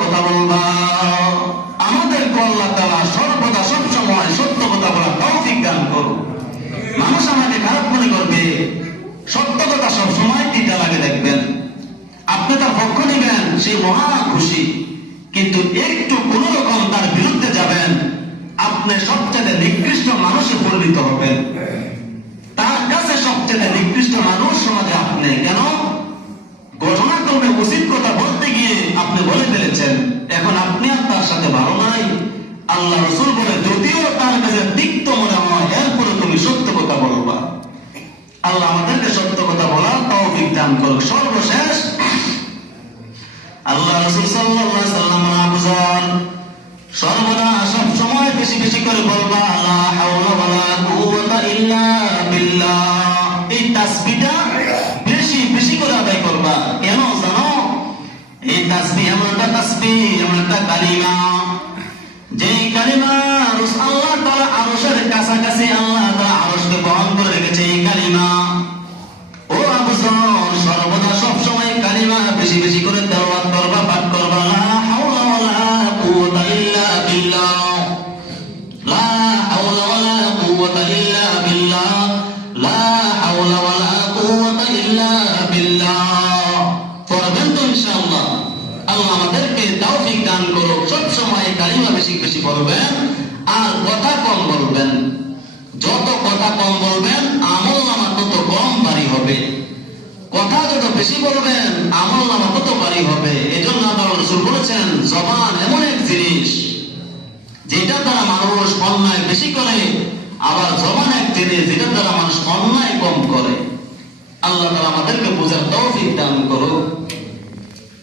কথা বলবা। আমাদেরকে আল্লাহ তাআলা সর্বদা সবসময় সত্য কথা বলার তৌফিক দান করুন। মানুষ আমাকে খারাপ মনে করবে, সত্য কথা সবসময় তিতা লাগে দেখবেন। আপনি তার পক্ষ নিবেন, সে মহা খুশি, কিন্তু একটু কোন রকম তার বিরুদ্ধে যাবেন, আপনি সবচেয়ে নিকৃষ্ট মানুষে পরিণত হবেন। তার কাছে সবচেয়ে নিকৃষ্ট মানুষ সমাজে আপনি। কেন? ঘটনাক্রমে উচিত কথা বলতে গিয়ে আপনি বলে ফেলেছেন, এখন আপনি আর তার সাথে ভালো নাই। আল্লাহ রাসূল বলে, যদিও তার কাছে তিক্ত মনে হয়, এরপরে তুমি সত্য কথা বলবা। আল্লাহ আমাদেরকে সত্য কথা বলার তৌফিক দান করুক। সর্বশেষ আল্লাহ রাসূল সাল্লাল্লাহু আলাইহি ওয়াসাল্লাম বুঝান, সর্বদা সব সময় বেশি বেশি করে বলবা লা হাওলা ওয়ালা কুওয়াতা ইল্লা বিল্লাহ। এই তাসবিহটা বেশি বেশি করে আদায় করবা। কেন জানো? এই তাসবিহ এমন একটা তাসবিহ, এমন একটা কালিমা, যেই কালিমা আল্লাহ তাআলা আরশের কাছাকাছি, আল্লাহ তাআলা আরশকে বহন করে রেখেছে এই কালিমা। ও আবু যর, সর্বদা সব সময় কালিমা বেশি বেশি করে তেলাওয়াত করবা, পাঠ করবা। লা হাওলা ওয়ালা কুওয়াতা ইল্লা বিল্লাহ, লা হাওলা ওয়ালা কুওয়াতা ইল্লা বিল্লাহ, লা হাওলা ওয়ালা কুওয়াতা ইল্লা বিল্লাহ। পড়বেন তো ইনশাআল্লাহ। আল্লাহ আমাদেরকে তৌফিক দান করুক। সব সময় কালিমা বেশি বেশি বলবেন আর কথা কম বলবেন। যত কথা কম বলবেন, আমলনামা তত কম ভারী হবে। কথা যত বেশি বলবেন, আমলনামা তত ভারী হবে। এজন্য আল্লাহ রাসূল বলেছেন, জবান এমন এক জিনিস যেটা দ্বারা মানুষ অন্যায় বেশি করে, আবার জবান এক জিনিস যেটা দ্বারা মানুষ অন্যায় কম করে। আল্লাহ তাআলা আমাদেরকে বোঝার তৌফিক দান করুক।